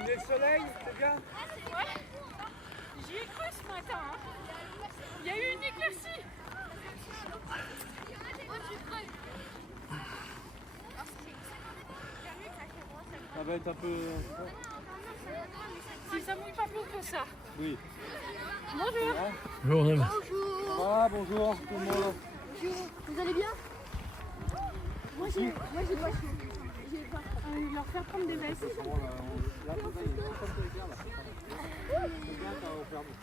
amené le soleil, c'est bien. Ouais. J'y ai cru ce matin. Hein. Il y a eu une éclaircie. Ça va être un peu... Si ça mouille pas plus que ça. Oui. Bonjour. Bonjour madame. Ah bonjour tout le monde. Bonjour, vous allez bien? Moi j'ai pas chaud. Leur faire prendre des vestes. Là, ça y est, comme ça est bien là. C'est bien, ça va faire bon.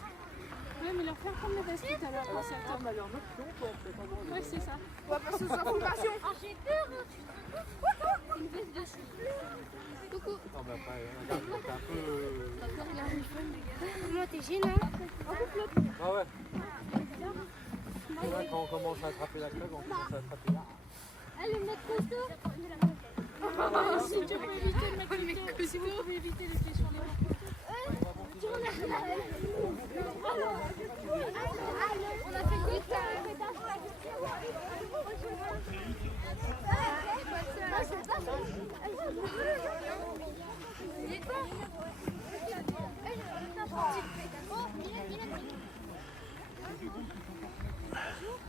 Oui, mais leur faire prendre des vestes tout à l'heure quand ça tombe. Oui, c'est ça. On va passer aux informations. J'ai peur. Une veste de ski. Coucou. Non, mais après, regarde, c'est un peu... Moi t'es gênant. Ah ouais. Là, quand on commence à attraper la crève, on commence à attraper là. Allez, mettre costaud. Si tu peux éviter de mettre les pieds, si vous pouvez éviter les pieds sur les mains. On a fait quoi?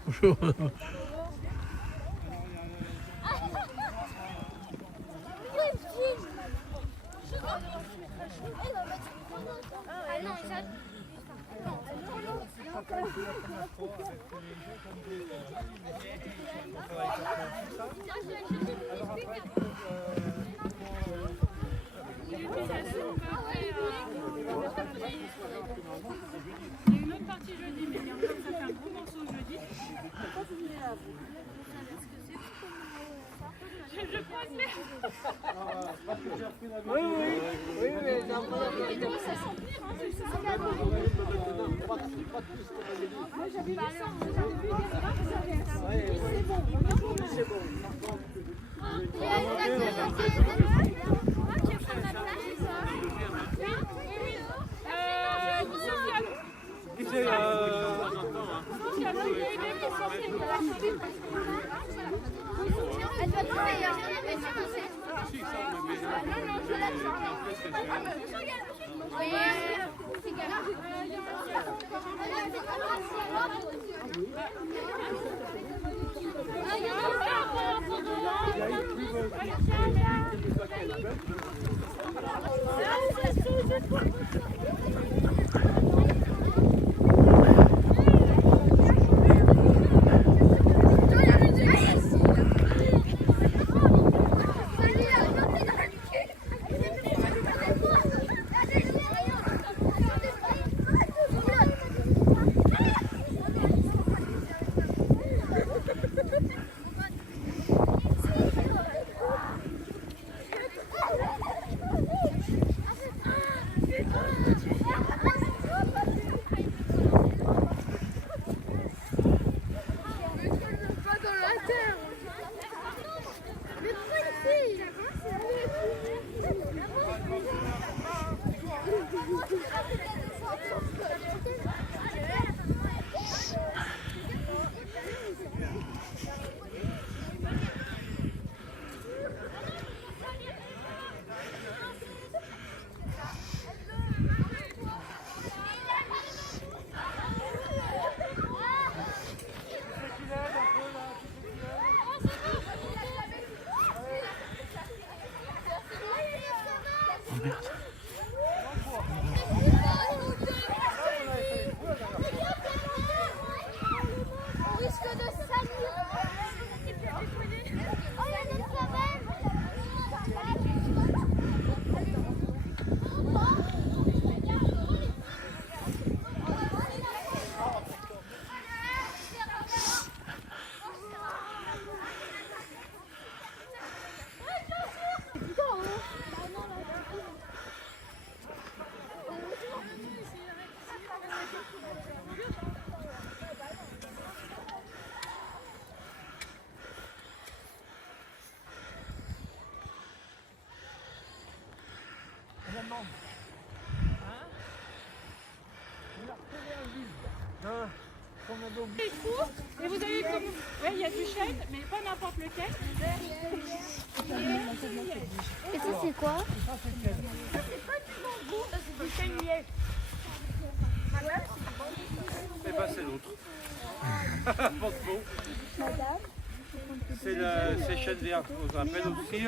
Bonjour madame. Ah non, ça... Il y a une autre partie jeudi, mais il y a encore ça fait un gros morceau jeudi. Je croise les... Oui, mais c'est un peu... Il commence à sentir, hein, c'est ça. Moi j'avais vu ça, j'avais vu des regards, c'est bon. C'est bon. Elle doit trouver. Il faut, et vous avez comme... Ouais, il y a du chêne, mais pas n'importe lequel. Et ça c'est quoi? Ça, c'est quel? chêne liège. Eh ben c'est l'autre. Pas de mots. C'est chêne vert, on appelle aussi,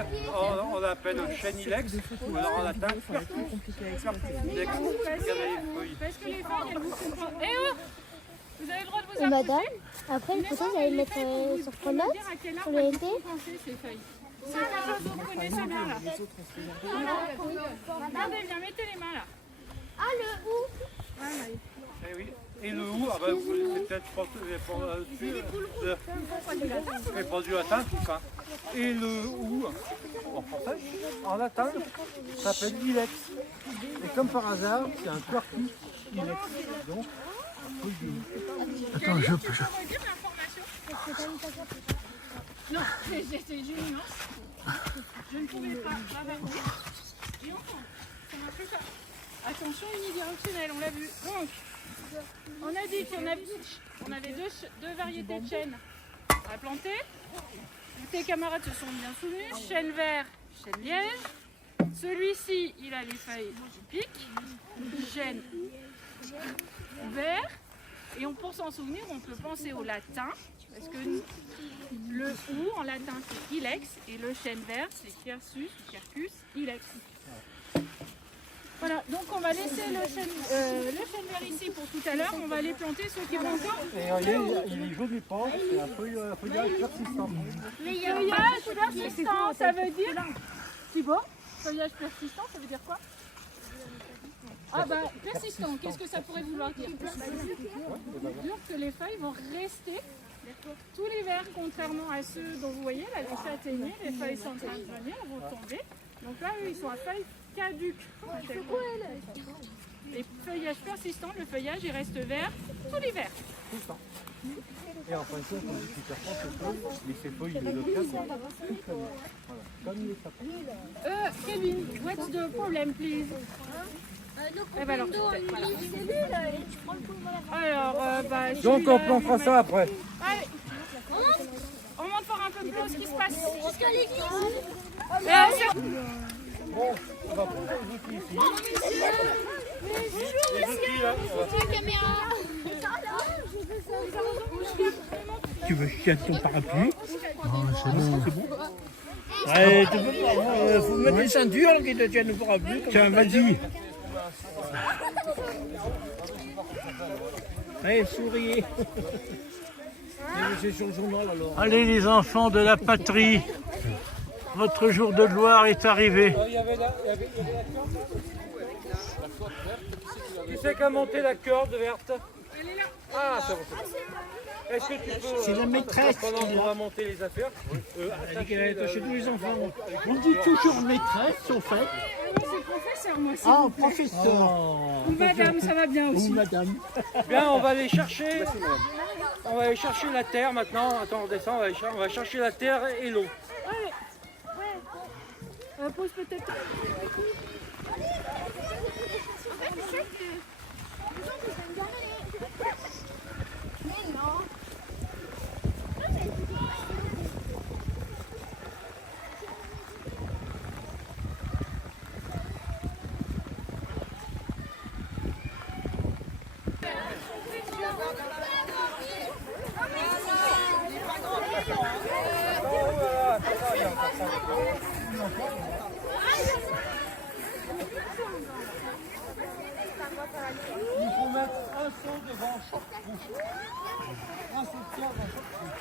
on l'appelle chêne ilex, ou alors en latin, ilex. Parce que les feuilles, elles vous font pas. Eh oh! Vous avez le droit de vous Madame, approcher. après le poisson, vous allez le mettre sur Faut me promenade, dire à quel sur arbre le elles LP. vous font penser, ces feuilles. C'est quelque chose que vous connaissez bien là. Regardez bien, mettez les mains là. Ah, le hou. Eh oui. Et le hou, ah ben, c'est peut-être répandu latin tout ça. Et le hou, en français, en latin, s'appelle ilex. Et comme par hasard, c'est un quercus ilex. Donc, Attends, je... Tu peux redire l'information? Non, c'était une nuance. Je ne pouvais pas bavarder. Et enfin, ça m'a fait ça. Attention unidirectionnelle, on l'a vu. Donc, on a dit qu'on avait deux variétés de chênes à planter. Tes camarades se sont bien souvenus. Chêne vert, chêne liège. Celui-ci, il a les feuilles qui piquent. Chêne vert. Et pour s'en souvenir, on peut penser au latin. Parce que le hou en latin c'est ilex et le chêne vert c'est quercus ilex. Voilà, donc on va laisser le chêne vert ici pour tout à l'heure. On va les planter ceux qui vont encore. et il est jaune pas, c'est un feuillage persistant. Feuillage persistant, ça veut dire. Thibaut, feuillage persistant, ça veut dire quoi? Ah bah persistant, qu'est-ce que ça pourrait vouloir dire? Dire que les feuilles vont rester tout l'hiver, contrairement à ceux dont vous voyez, là, les châtaigniers, les feuilles sont en train de venir, vont tomber. Donc là, eux, ils sont à feuilles caduques. Les feuillages persistants, le feuillage, il reste vert tout l'hiver. Tout le temps. Et en fin de compte, on dit qu'il perd pas ses feuilles, mais ses feuilles, il les obtient toute l'année. Voilà. Comme les sapins. Kevin, what's the problem, please? Eh ben alors, bah, Donc on plantera ça après. Allez, on monte voir un peu plus ce qui se passe. Jusqu'à l'église. Bon, on va prendre les outils ici. Les outils là. La caméra. Tu veux chier ton parapluie? C'est bon. Ouais, tu peux pas. Faut mettre des ceintures qui te tiennent le parapluie. Tiens, vas-y. Allez, souriez. C'est sur le journal alors. Allez les enfants de la patrie, votre jour de gloire est arrivé. Il y avait la corde. Qui c'est qui a monté la corde verte? Ah, c'est bon. Est-ce que tu peux... C'est la maîtresse. Pendant qu'on va monter les affaires. Elle est chez tous les enfants. On dit toujours maîtresse, au fait. C'est professeur, moi aussi. Ah, professeur. Ou madame, ça va bien Ou aussi. madame. Bien, on va aller chercher. On va aller chercher la terre maintenant. Attends, on descend. On va chercher la terre et l'eau. Allez. Pose peut-être. Il faut mettre un seau devant chaque bouche. Un seau de terre dans chaque bouche.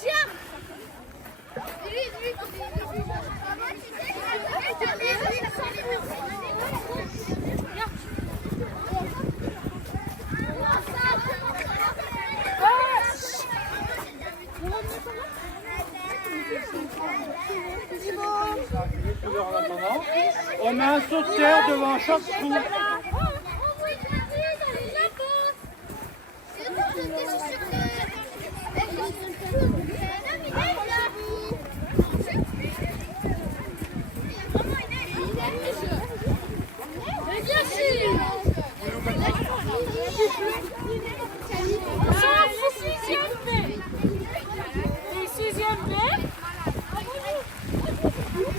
Tiens. On met un seau de terre devant chaque trou.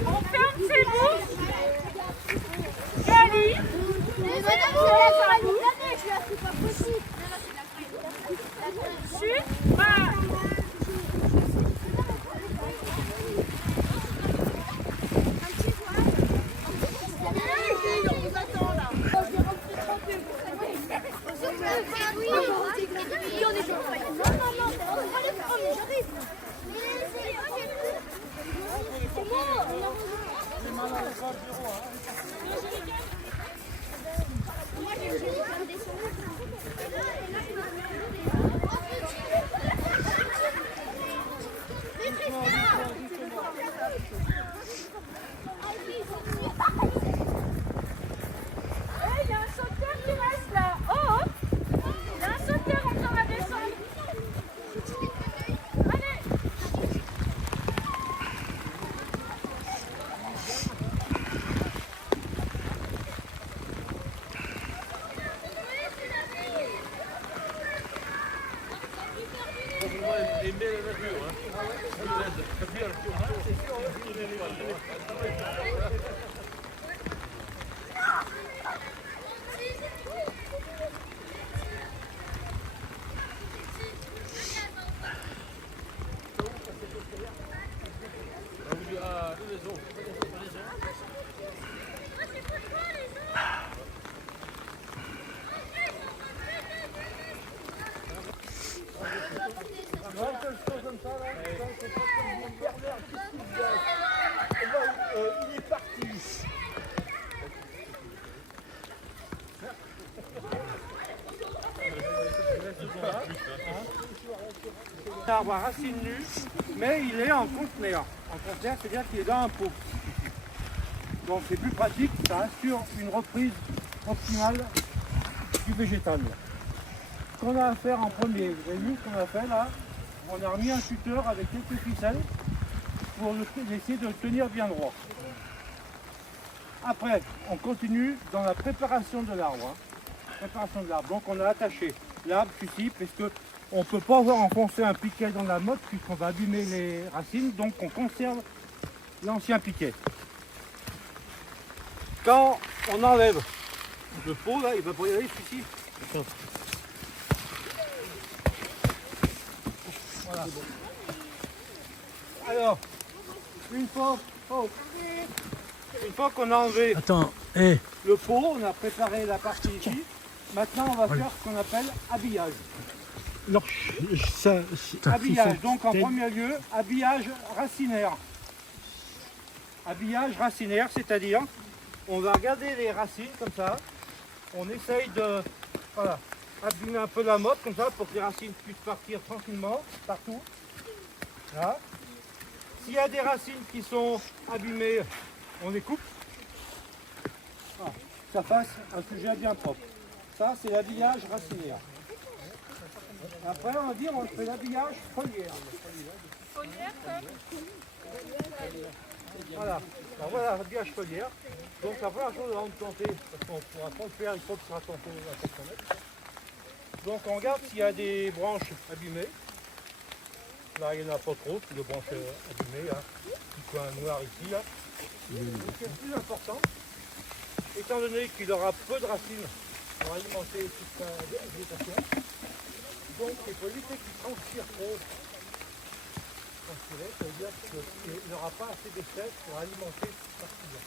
On ferme ses bouches. Il y a un sauteur qui reste là. Oh, il y a un sauteur encore à descendre. Allez. Il est parti. Un arbre à racines nues, mais il est en conteneur. En conteneur, c'est-à-dire qu'il est dans un pot. Donc c'est plus pratique, ça assure une reprise optimale du végétal. Ce qu'on a à faire en premier, vous avez vu ce qu'on a fait là? On a remis un tuteur avec quelques ficelles pour essayer de le tenir bien droit. Après, on continue dans la préparation de l'arbre. Préparation de l'arbre. Donc on a attaché l'arbre ici, parce qu'on ne peut pas avoir enfoncé un piquet dans la motte puisqu'on va abîmer les racines, donc on conserve l'ancien piquet. Quand on enlève le pot, là, il va pas y aller ici. Voilà. Alors, une fois qu'on a enlevé Attends, le pot, on a préparé la partie ici. Maintenant, on va faire ce qu'on appelle habillage. alors, Habillage, donc en premier lieu, habillage racinaire. Habillage racinaire, c'est-à-dire, on va regarder les racines comme ça. On essaye de abîmer un peu la motte comme ça pour que les racines puissent partir tranquillement partout. Là. S'il y a des racines qui sont abîmées, on les coupe. Voilà. Ça fasse un sujet bien propre. Ça, c'est l'habillage racinaire. Après, on va dire, on fait l'habillage foliaire. Foliaire comme. Voilà. Alors voilà l'habillage foliaire. Donc la première chose avant de planter, parce qu'on ne pourra pas le faire, il faut que ce sera planté à 700 mètres. Donc on regarde s'il y a des branches abîmées. Là, il n'y en a pas trop, de branches abîmées. Hein. Petit coin noir ici. Là. Ce qui est le plus important, étant donné qu'il aura peu de racines pour alimenter toute sa végétation, donc il faut éviter qu'il transpire trop. Ça veut dire qu'il n'aura pas assez d'espèces pour alimenter cette partie-là.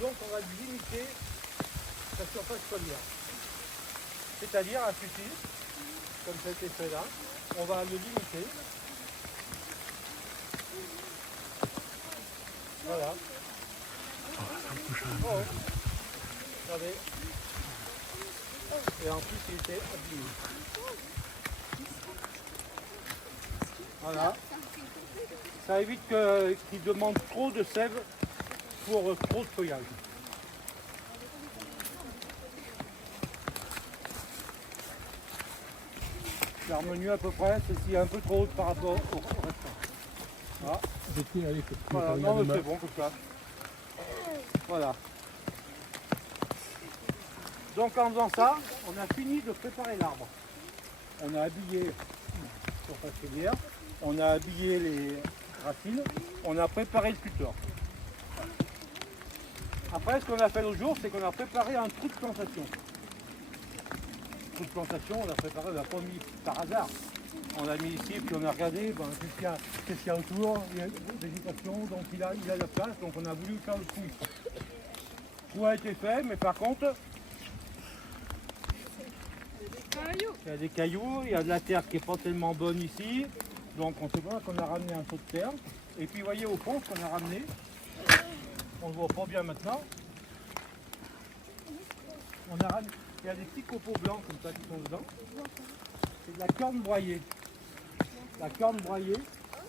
Donc on va limiter sa surface foliaire. C'est-à-dire un fusil, comme cet effet-là, on va le limiter. Voilà. Oh. Regardez. Et en plus il était habillé. Voilà. Ça évite qu'il demande trop de sève pour trop de feuillage. L'harmonieux à peu près, c'est s'il y a un peu trop haut par rapport au restant. Voilà. Voilà, non mais c'est bon comme ça. Voilà. Donc en faisant ça, on a fini de préparer l'arbre. On a habillé la surface foliaire, on a habillé les racines, on a préparé le tuteur. Après, ce qu'on a fait l'autre jour, c'est qu'on a préparé un trou de plantation. Le trou de plantation, on l'a préparé, on l'a pas mis par hasard. On l'a mis ici, puis on a regardé qu'est-ce qu'il y a autour, il y a une végétation, donc il a la place, donc on a voulu faire le trou ici. Le trou a été fait, mais par contre, il y a des cailloux, il y a de la terre qui n'est pas tellement bonne ici, donc on sait pas qu'on a ramené un saut de terre. Et puis vous voyez au fond ce qu'on a ramené, on ne le voit pas bien maintenant. Il y a des petits copeaux blancs comme ça qui sont dedans. C'est de la corne broyée. La corne broyée,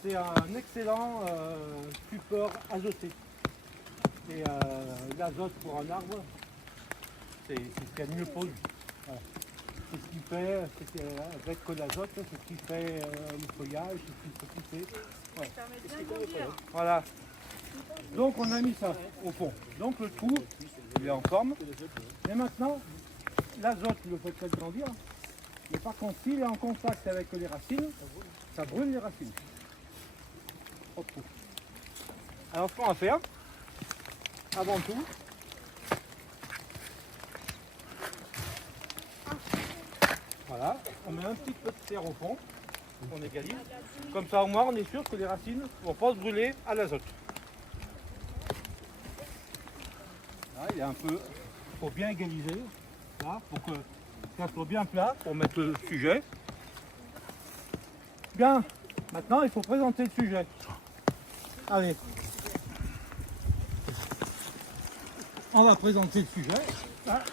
c'est un excellent support azoté. Et l'azote pour un arbre, c'est ce qu'il y a de mieux pour lui. Voilà. C'est ce qui fait, avec l'azote, c'est ce qui fait le feuillage, c'est ce qui fait pousser. Voilà. Voilà. Donc on a mis ça au fond. Donc le trou, il est en forme. Et maintenant, l'azote, le fait de grandir. Mais par contre, s'il est en contact avec les racines, ça brûle les racines. Trop de trou. Alors ce qu'on va faire, avant tout, voilà, on met un petit peu de terre au fond, on égalise. Comme ça au moins on est sûr que les racines ne vont pas se brûler à l'azote. Là, il y a un peu, il faut bien égaliser, là, pour que ça soit bien plat, pour mettre le sujet. Bien, maintenant il faut présenter le sujet. Allez. On va présenter le sujet. Là.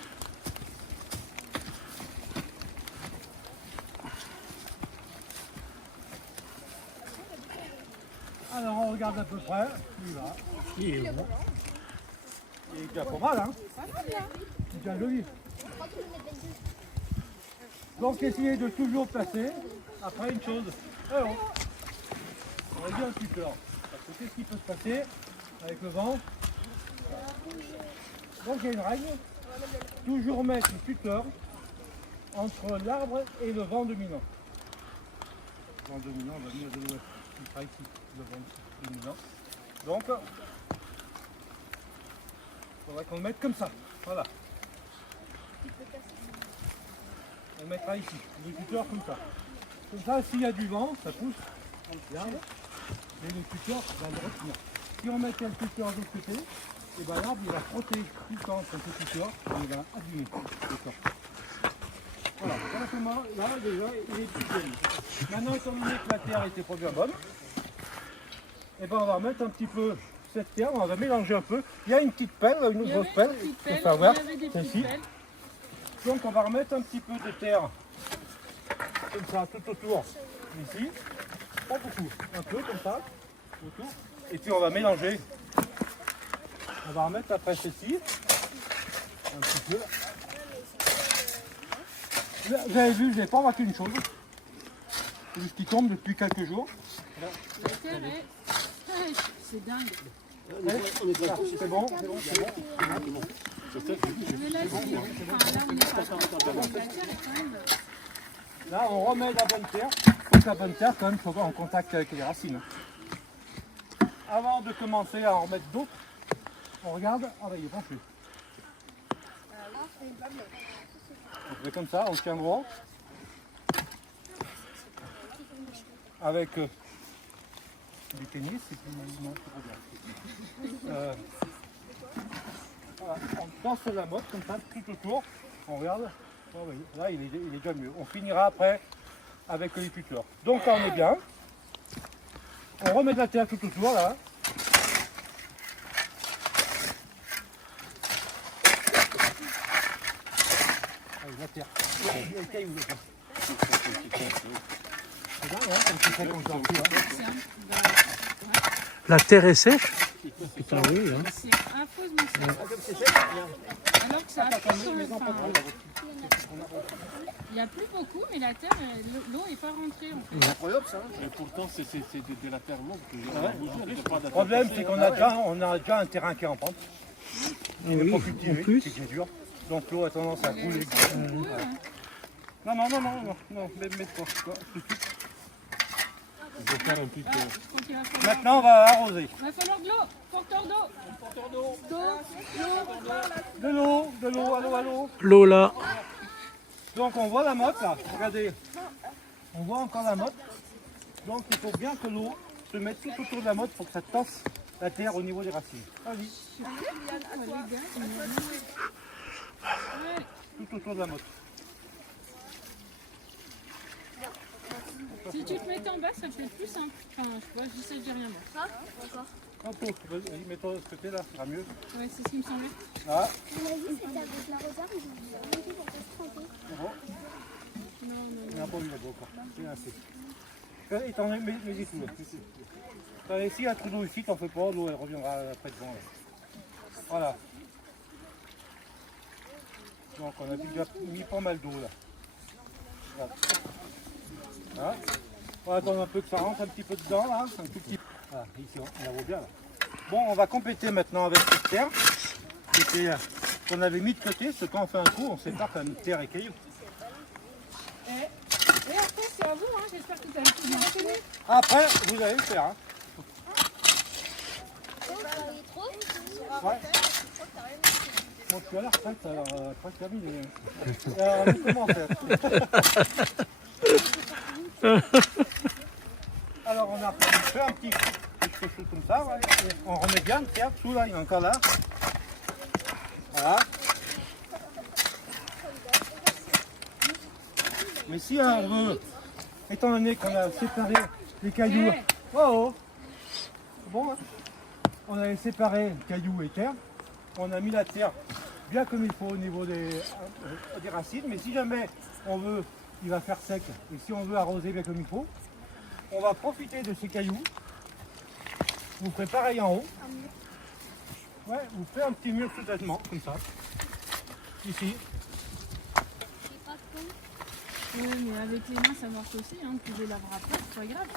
Alors on regarde à peu près. Il va. Il est bon. Il est déjà pas mal, hein. C'est déjà joli. Donc essayez de toujours placer. Après une chose. Alors, on va dire un tuteur. Parce que qu'est-ce qui peut se passer avec le vent? Donc il y a une règle. Toujours mettre le tuteur entre l'arbre et le vent dominant. Le vent dominant va venir de l'ouest. Il sera ici, le vent dominant. Donc, il faudrait qu'on le mette comme ça. Voilà. On le mettra ici, le tuteur comme ça. Comme ça, s'il y a du vent, ça pousse, on regarde, et le tuteur va le retenir. Si on mettait le tuteur de l'autre côté, et ben l'arbre il va frotter tout le temps contre le tuteur et il va abîmer le corps. Voilà, là déjà il est plus joli. Maintenant, étant donné que la terre était pas bien bonne, et ben on va mettre un petit peu cette terre, on va mélanger un peu. Il y a une petite pelle, une grosse pelle, il faut savoir, celle-ci. Donc on va remettre un petit peu de terre, comme ça, tout autour, ici. Pas beaucoup, un peu comme ça, autour. Et puis on va mélanger. On va remettre après ceci, un petit peu. Vous avez vu, je n'ai pas remarqué une chose. C'est ce qui tombe depuis quelques jours. La terre est fraîche, c'est dingue. C'est bon, c'est bon, c'est bon. Mais là, là, on est pas la terre est quand même. Là, on remet la bonne terre. Il faut que la bonne terre, quand même, soit en contact avec les racines. Avant de commencer à en remettre d'autres, on regarde. Ah, bah, il est penché. On fait comme ça, on tient droit. Avec du tennis, et puis non, c'est pas bien. Voilà, on danse la mode comme ça, tout autour. On regarde. Oh, oui, là, il est déjà mieux. On finira après avec les tuteurs. Donc là, on est bien. On remet de la terre tout autour, là. Allez, la terre. Il y a le caillou, là. C'est bien, hein, comme c'est ça qu'on s'en fout, hein. La terre est sèche? Putain, oui, hein. C'est affreusement sec. Alors que ça a plus sur le fin. Il n'y a plus beaucoup, mais la terre, l'eau n'est pas rentrée en fait. C'est incroyable ça, et pourtant c'est de la terre longue. Le problème, c'est qu'on a déjà un terrain qui est en pente. Il n'est pas cultivé, en plus. c'est dur. Donc l'eau a tendance à couler. Non, mets-toi. Tout de suite. Il faut faire un petit Quand il va falloir, Maintenant, on va arroser. il va falloir de l'eau, porteur d'eau. De l'eau, allô. L'eau là. Donc on voit la motte là, regardez. On voit encore la motte. Donc il faut bien que l'eau se mette tout autour de la motte pour que ça tasse la terre au niveau des racines. Vas-y. Tout autour de la motte. Si tu te mettais en bas, ça peut être plus simple. Enfin, je dis ça, je dis rien moi. Un peu, vas-y, mets-toi de ce côté là, ça sera mieux. Ouais, c'est ce qui me semblait. Ah, On a vu, c'était avec la rosaire, ils ont monté pour se tremper. c'est bon. Non. On n'a pas eu la boue encore. C'est assez. T'en mets des tout. T'en as ici un trou d'eau ici, t'en fais pas, l'eau elle reviendra après devant. Là. Voilà. Donc on a déjà mis pas mal d'eau là. Voilà. On va attendre un peu que ça rentre un petit peu dedans là. Un tout petit... Voilà, ici on la voit bien là. Bon, on va compléter maintenant avec cette terre qu'on avait mis de côté, parce que quand on fait un trou, on sépare quand même terre et cailloux. Et après, c'est à vous, hein. J'espère que vous avez tout bien retenu. Après, vous allez le faire. Hein. Ouais. Bon, je suis à la retraite, alors après terminé. Alors, on commence. Alors, on a fait un petit quelque chose comme ça, ouais. Et on remet bien le terre dessous, là, il est encore là. Voilà. Mais si on veut, étant donné qu'on a séparé les cailloux, bon, on avait séparé cailloux et terre, on a mis la terre bien comme il faut au niveau des racines, mais si jamais on veut, il va faire sec, et si on veut arroser bien comme il faut, on va profiter de ces cailloux, vous ferez pareil en haut, ouais, vous faites un petit mur soudainement, comme ça, ici. Oui, mais avec les mains, ça marche aussi, hein. Tu les laveras pas, c'est pas grave.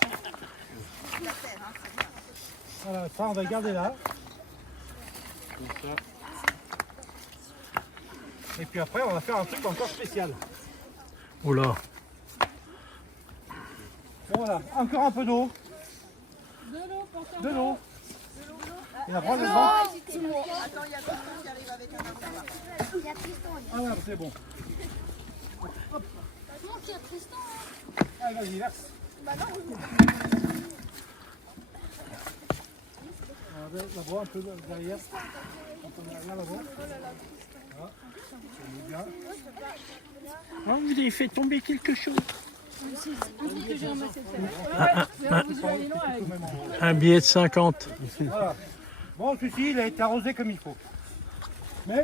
Voilà, ça on va garder là. Comme ça. Et puis après, on va faire un truc encore spécial. Oh là. Voilà, encore un peu d'eau. De l'eau pour faire De l'eau. Et après, le vent. Attends, il y a Tristan qui arrive avec un arbre. Il y a Tristan. Ah là, c'est bon. Non, il y a Tristan. Allez, vas-y, verse. Bah non. On va la voir un peu derrière. Là, là-bas. Voilà. C'est bien. Oh, vous avez fait tomber quelque chose. un truc que j'ai ramassé tout à l'heure. Vous allez loin avec. Un billet de 50. Voilà. Bon, celui-ci, il a été arrosé comme il faut. Mais,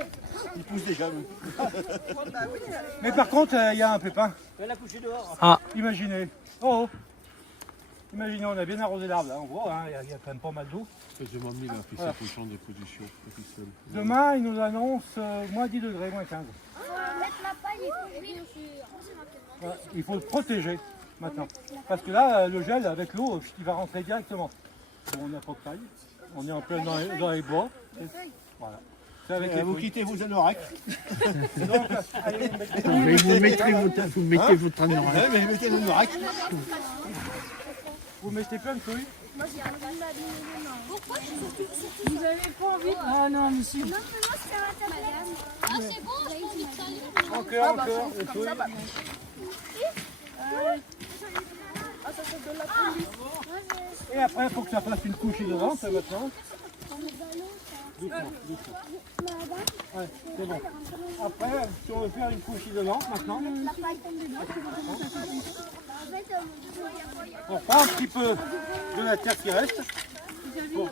Il pousse déjà. mais par contre, il y a un pépin. Ah, Imaginez. Oh, oh. Imaginez, on a bien arrosé l'arbre, là, on voit, hein, il y a quand même pas mal d'eau. Je m'en mis là, puis Voilà. ça faut changer de position officielle. Demain, il nous annonce moins 10 degrés, moins 15. Mettre la paille et couvrir sur. Voilà. Il faut le protéger maintenant. Parce que là, le gel avec l'eau, il va rentrer directement. Bon, on n'a pas de paille. On est en plein dans les bois. Et voilà. C'est avec les Vous fruits. quittez vos anorak. Donc, allez, vous mettez votre anorak. Ouais, mais mettez l'anorak. vous mettez plein de feuilles. Pourquoi Vous avez pas envie. Ah non, mais si. Non, mais moi, c'est à la tablette. Ah, c'est bon, j'ai envie de salir. Encore, les feuilles. Et après, il faut que ça fasse une couche isolante maintenant. Ouais, c'est bon. Après, si on veut faire une couche isolante maintenant, on prend un petit peu de la terre qui reste. Bon.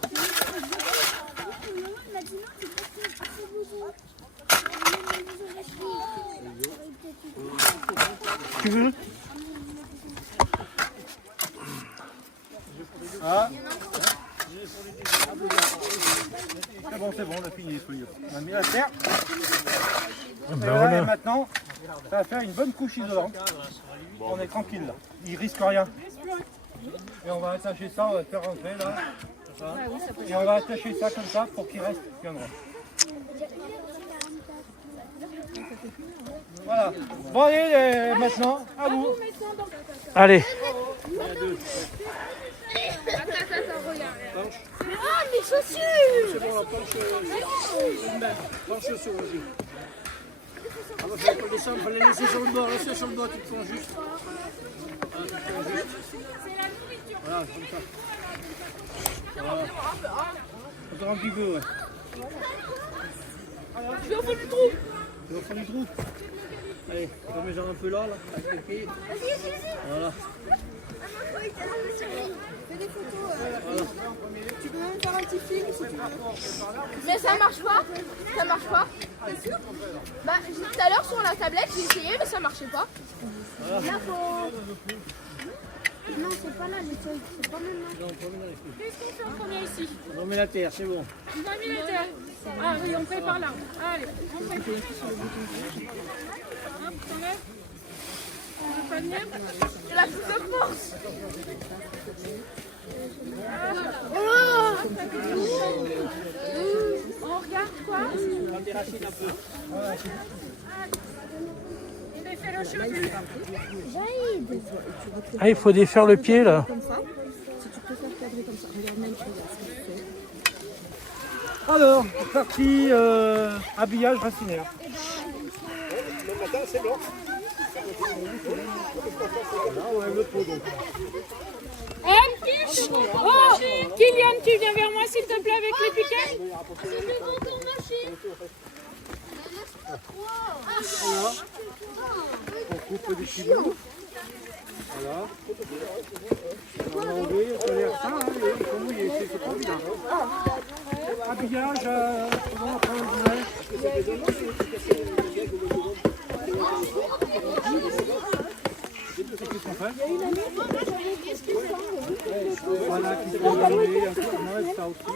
Tu veux? Ah. C'est bon, on a fini les feuilles. On a mis la terre. Et là, et maintenant, ça va faire une bonne couche isolante. On est tranquille là. Il risque rien. Et on va attacher ça, on va le faire rentrer là. Ça. Et on va attacher ça comme ça pour qu'il reste bien droit. Voilà. Bon allez, maintenant, à vous. Allez. Ah, mes chaussures! C'est bon, la planche sur vas-y. Ah bah, faut pas descendre, faut les laisser sur le bord, laissez sur le bord, tu te prends juste. Voilà, comme ça. Voilà. Encore un petit peu, ouais. Je vais au fond du trou. Tu vas faire du trou. Allez, remets-en un peu là, avec les pieds. Voilà. Fais des photos. Tu peux même faire un petit film si tu veux. Mais ça marche pas. Ça marche pas. T'es sûr? Bah, tout à l'heure sur la tablette, j'ai essayé, mais ça marchait pas. Là, faut. Non, c'est pas là les feuilles, c'est pas maintenant. Non, pas maintenant les feuilles. Qu'est-ce qu'on fait en premier ici? On met la terre, c'est bon. On a mis la terre. Ah oui, on prépare là. Allez, on prépare. Hop, t'enlèves. On veut pas venir. C'est la coupe de force. On regarde quoi? On déracine un peu. On défait le cheveu. Ah, il faut défaire le pied là. Comme ça. Si tu préfères cadrer comme ça, regarde même, regarde ce qu'il fait. Alors, partie habillage racinaire. Le matin, c'est bon. Oh, Kylian, tu viens vers moi s'il te plaît avec les piquets? On coupe des petits bouts. Voilà. On va enlever, ça a l'air ça, hein, ils sont mouillés, c'est pas bien. Habillage, comment on prend le voilà, qui se sont enlevés, on enlève ça aussi.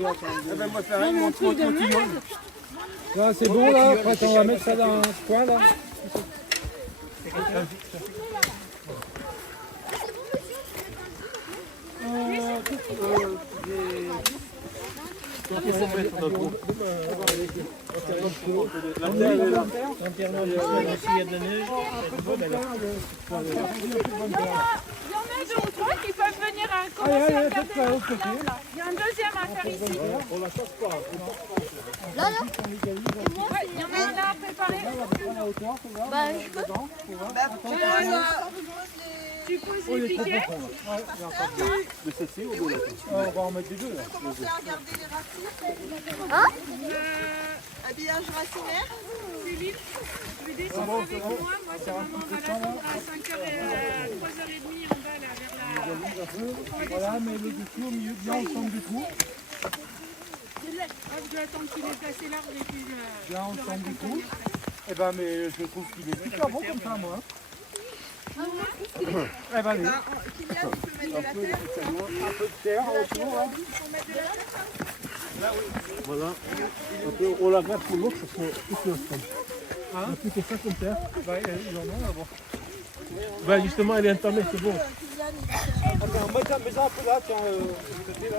Moi, c'est rien, mon cotillon. Là, c'est bon, là. Après, on va mettre ça dans ce coin, là. S'il y a de la neige, Il y en a deux ou trois qui peuvent venir commencer à regarder les fleurs, là. Il y a un deuxième à faire ici. Là, là. Ouais, il y en a un là à préparer. Bah, je peux. Tu poses les piquets. On va en mettre des deux, là. Commencer à regarder les racines. Hein? Habillage racinaire. Céline, tu veux descendre avec moi? Moi, ça m'amènera là à 5h et 3h30 en bas, là, vers la... Voilà, mais le dessous au milieu, bien au centre du trou. Ah, je dois attendre qu'il ait placé l'arbre et puis... Bien au centre du trou. Eh ben, mais je trouve qu'il est super beau comme ça, moi. Eh ben, allez. Kylian, tu peux mettre de la terre. Un peu de terre autour, hein. voilà. On la garde pour l'autre, ça sera tout ensemble. Hein? On a plus que ça comme terre. Bah, ils en ont là-bas. Ben justement, elle est entamée, c'est bon. Attends, mets ça un peu là, tiens, du côté là.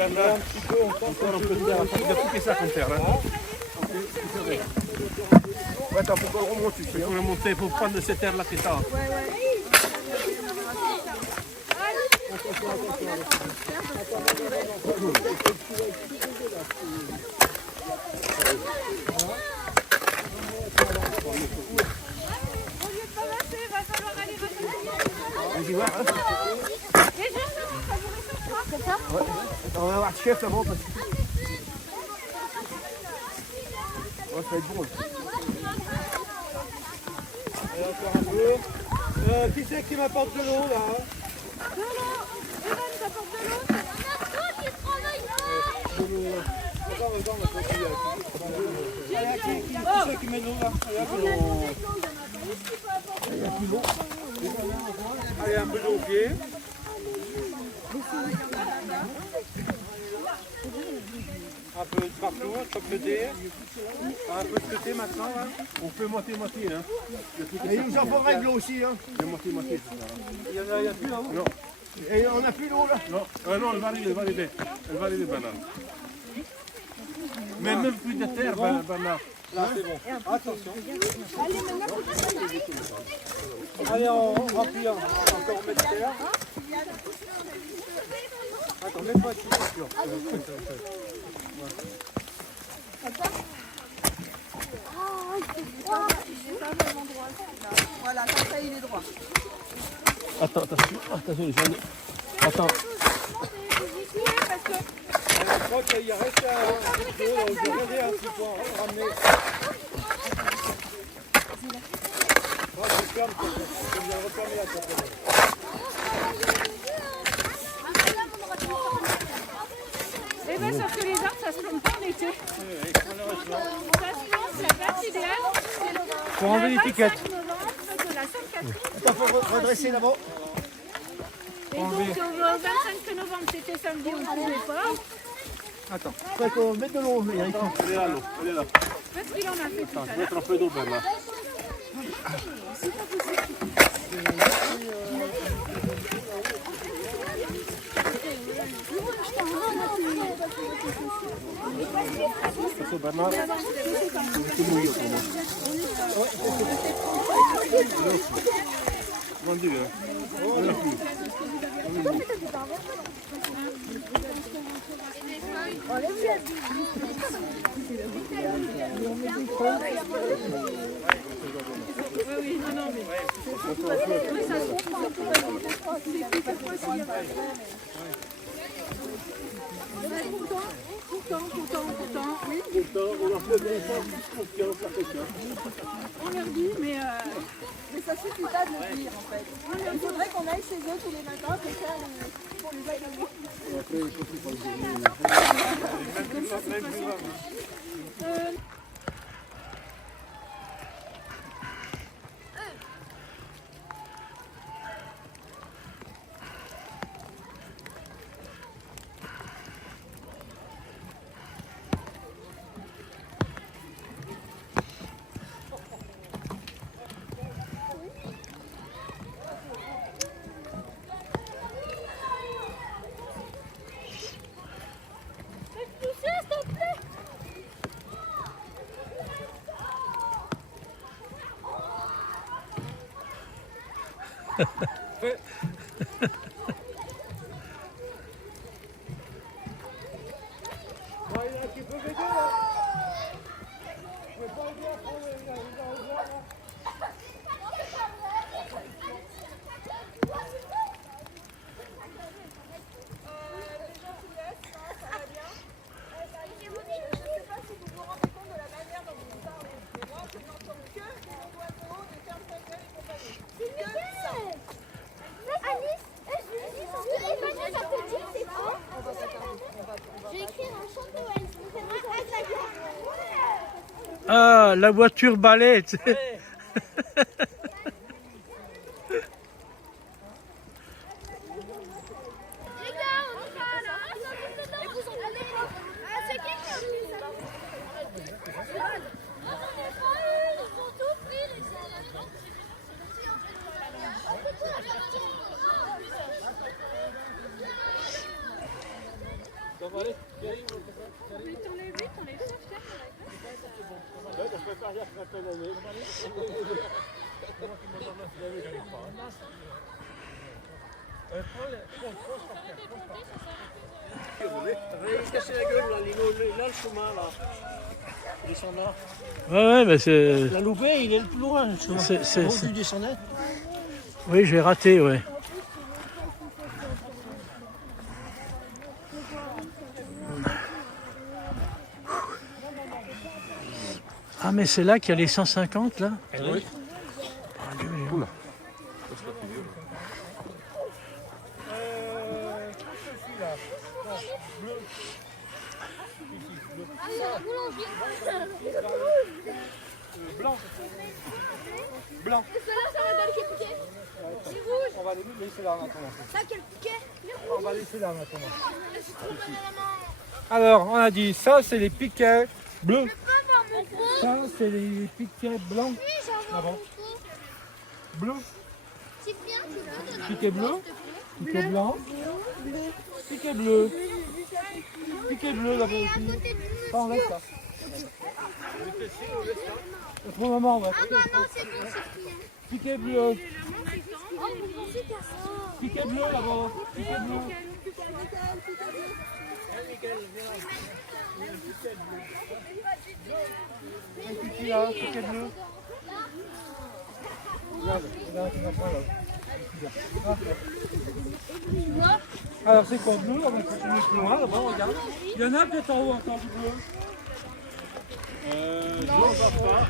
Un petit peu, on tente Encore un peu de terre, il n'y a plus que ça comme terre. Hein. Ouais, attends, faut pas le remonter ici. Il faut remonter, il faut prendre cette terre-là qui est là. Au lieu de balancer, il va falloir aller ramasser. Vas-y, voir. Déjà, ça vous réchauffe pas? C'est ça? On va avoir le chef là-bas parce que. Ouais, ça va être bon. Allez, encore un peu. Qui c'est qui m'apporte de l'eau là? De l'eau. Evan, t'apportes de l'eau? Qui c'est qui met de l'eau là? Allez, un peu d'eau au pied. Un peu de partout, de chaque côté. Un peu de côté maintenant. Là. On fait moitié-moitié. Hein. Et il nous en faudrait de l'eau aussi. Hein. Il y a moitié-moitié. Il y a plus là-haut. Non. Et on n'a plus l'eau là. Non, non, elle va arriver, elle va arriver. Elle va arriver, Bernard. Mais même plus de terre, Bernard. Là, c'est bon. Attention. Allez, on remplit encore mettre de terre. Attends, même pas ici, c'est sûr. Voilà, comme ça il est droit. Attends, attention, les gens. Attends. Je crois qu'il reste un petit peu. Je vais regarder un petit peu, ramener. Je ferme, je viens refermer la porte. goûter. Ça, sinon, la date idéale, c'est Pour enlever l'étiquette. 25 novembre de la Sainte-Catherine. Attends, faut redresser là-bas. Et donc, le 25 novembre, c'était samedi, on ne pouvait pas. Attends. Faut qu'on mette de l'eau, Eric. Elle est là, l'eau. Elle est là. Parce qu'il en a fait tout Attends, à je vais l'heure. mettre un peu d'eau, Ben, là. Bernard, c'est mouillé pour moi. Vendu, hein. On l'a plus. Oui, non, non, mais... Pourtant, oui. Pourtant, on a fait des fois confiance à quelqu'un. On leur dit, mais... Mais ça suffit pas de le dire en fait. Il faudrait qu'on aille chez eux tous les matins pour faire pour les accueillir. Et après, il faut plus pas le dire. Ah, la voiture balai, tu sais. Casser la gueule, là, le chemin, là. Descend là. Ouais, mais c'est... La loupée, il est le plus loin, le chemin. c'est- Tu descendais. Oui, j'ai raté, ouais. Ah, mais c'est là qu'il y a les 150, là? Oui. Oula. Blanc. Blanc. Celle-là, ça va qui est piqué. C'est rouge. On va les laisser là maintenant. Ça, quel piqué. On va laisser là maintenant. Alors, on a dit ça, c'est les piquets bleus. Ça, c'est les piquets blancs. Là-bas. Bleu. Piquet bleu. Piquet blanc. Piquet bleu. Piquet bleu là-bas aussi. Ça, on laisse ça. Pour le moment, on va. Piquet bleu. Piquet bleu là-bas. Piquet bleu. Un piquet là, piquet bleu. Regarde, regarde, tu vas prendre là. Alors c'est quoi bleu? On va continuer plus loin là-bas, regarde. Il y en a peut-être en haut encore du bleu. Je n'en vois pas.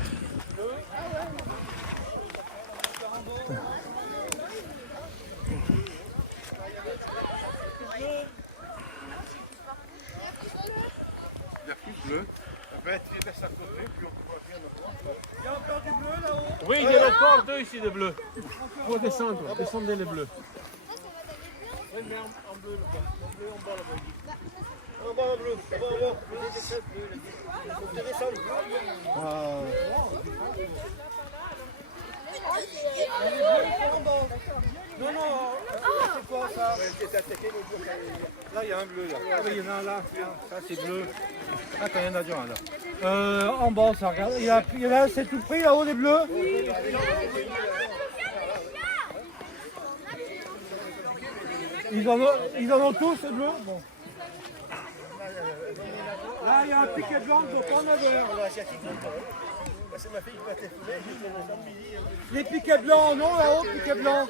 Il y a plus bleu. bleu. Ben, tu les laisses à côté, puis on pourra bien le voir. Il y a encore du bleu là-haut. Oui, il y en a encore deux ici de bleus. Faut descendre, descendez les bleus. Oui, mais en bleu là-bas. En bleu, en bas là-bas. En bas, en bleu. En bas, en bas. Il faut que tu descendes. Non, non, c'est quoi ça? Là, il y a un bleu là. Ah, oui, il y en a un là. Ça, c'est bleu. Attends, il y en a déjà un là. En bas, ça regarde. Il y en a, c'est tout pris là-haut, les bleus? Ils en ont tous, les bleus? Bon. Là, il y a un piquet blanc, donc on a deux. C'est ma fille qui m'a téléphoné, juste le midi. Les piquets blancs, non, là-haut, piquets blancs.